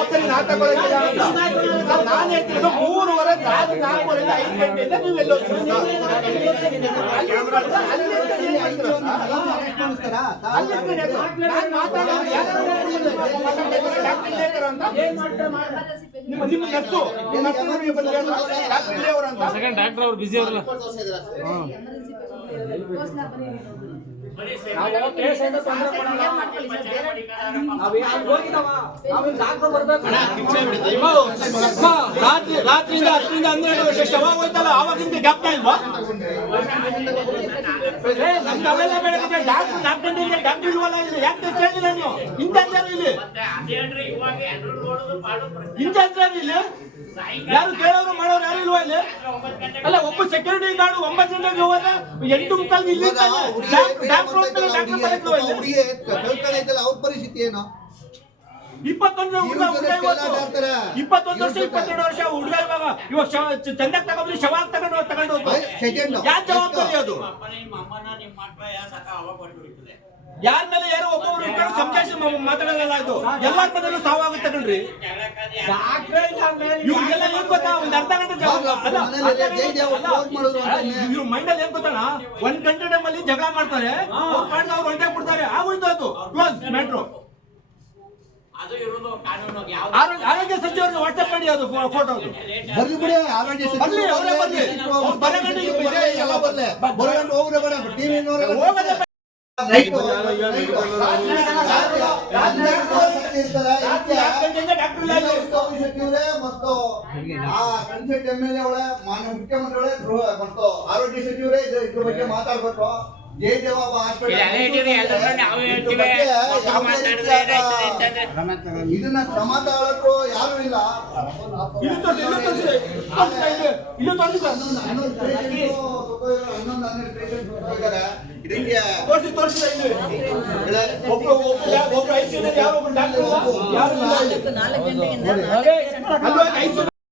ಜವಾಬ್ದಾರಿ ನಾ ತಗೊಳ್ಳೋದಿಲ್ಲ ಅಂತ ನಾನು ಹೇಳ್ತಿರೋದು 3:30 4:30 5 ಗಂಟೆಯಿಂದ ನೀವು ಎಲ್ಲೋ ಡಾಕ್ಟರ್ ಅವ್ರು ಬಿಸಿ ಅವರಲ್ಲ ರಾತ್ರಿಯಿಂದ 10ರಿಂದ 12 ವರ್ಷ ಶವ ಹೋಯ್ತಲ್ಲ ಆವಾಗಿಂದ ಜ್ಞಾಪಕ ಇಲ್ವಾ? ನಮ್ದು ಅವೆಲ್ಲ ಬೇಡ ಡಾಕ್ಟರ್ ಇಲ್ವಲ್ಲ ಇಲ್ಲಿ ಯಾಕೆ ಕೇಳಿಲ್ಲ ನೀವು ಇನ್ಚಾರ್ಜ್ ಯಾರು ಇಲ್ಲಿ ಇನ್ಚಾರ್ಜ್ ಯಾರು ಇಲ್ಲಿ ಯಾರು ಕೇಳೋರು ಮಾಡೋರು ಯಾರು ಇಲ್ವಾ ಇಲ್ಲಿ? ಅಲ್ಲ ಒಬ್ಬ ಸೆಕ್ಯೂರಿಟಿ ಗಾರ್ಡ್ 9 ಗಂಟೆಗೆ ಹೋದ 8:30 ಇಲ್ಲಿ ಅವ್ರ ಪರಿಸ್ಥಿತಿ ಏನು? 21 ವರ್ಷ 22 ವರ್ಷ ಹುಡುಗ ಇವಾಗ ಚಂದಕ್ ತಗೊಂಡ್ರಿ ಶವ ತಗೊಂಡು ಯಾರು ಜವಾಬ್ದಾರಿ ಅದು? ಯಾರ ಮೇಲೆ ಯಾರೋ ಒಬ್ಬೊಬ್ರು ಇಟ್ಕೊಂಡು ಸಂಜಾಯಿಸಿ ಮಾತಾಡೋದಲ್ಲ ಇದು. ಎಲ್ಲಾರ ಮನೇಲೂ ಸಾವಾಗುತ್ತೆ ಕಣ್ರಿ. ಇವ್ರಿಗೆಲ್ಲ ಏನ್ ಗೊತ್ತಾ, ಒಂದ್ ಅರ್ಧ ಗಂಟೆ ಇವ್ರ ಮೈಂಡಲ್ಲಿ ಏನ್ ಗೊತ್ತಲ್ಲ, 1 ಗಂಟೆ ಟೈಮಲ್ಲಿ ಜಗಳ ಮಾಡ್ತಾರೆ, ಮಾಡಿದ ಅವ್ರು ಹೊರಟೆ ಬಿಡ್ತಾರೆ, ಆಗೋಯ್ತು ಅದು ಕ್ಲೋಸ್ ಮ್ಯಾಟ್ರು. ಆರೋಗ್ಯ ಸಚಿವರಿಗೆ ವಾಟ್ಸ್ಆಪ್ ಮಾಡಿ ಅದು ಫೋಟೋ ಬರ್ಲಿ ಬಿಡಿ, ಆರೋಗ್ಯ ಬರ್ಲಿ, ಅವರೇ ಬರ್ಲಿ, ಎಲ್ಲ ಬರ್ಲಿ, ಬರೋಣ ಹೋಗ್ರೆ ಬೇಡ ಟಿವಿ ಹೋಗದೆ ಮತ್ತು ಕನ್ಸೆಂಟ್ MLA ಅವಳೆ ಮಾನ್ಯ ಮುಖ್ಯಮಂತ್ರಿಗಳೇ ಮತ್ತು ಆರೋಗ್ಯ ಸಚಿವರೇ ಇದ್ರ ಬಗ್ಗೆ ಮಾತಾಡ್ಬೇಕು. ಜಯದೇವ ಇದನ್ನ ಕ್ರಮ ತಗೊಳ್ಳೋರು ಯಾರು ಇಲ್ಲ. ತೋರಿಸಿ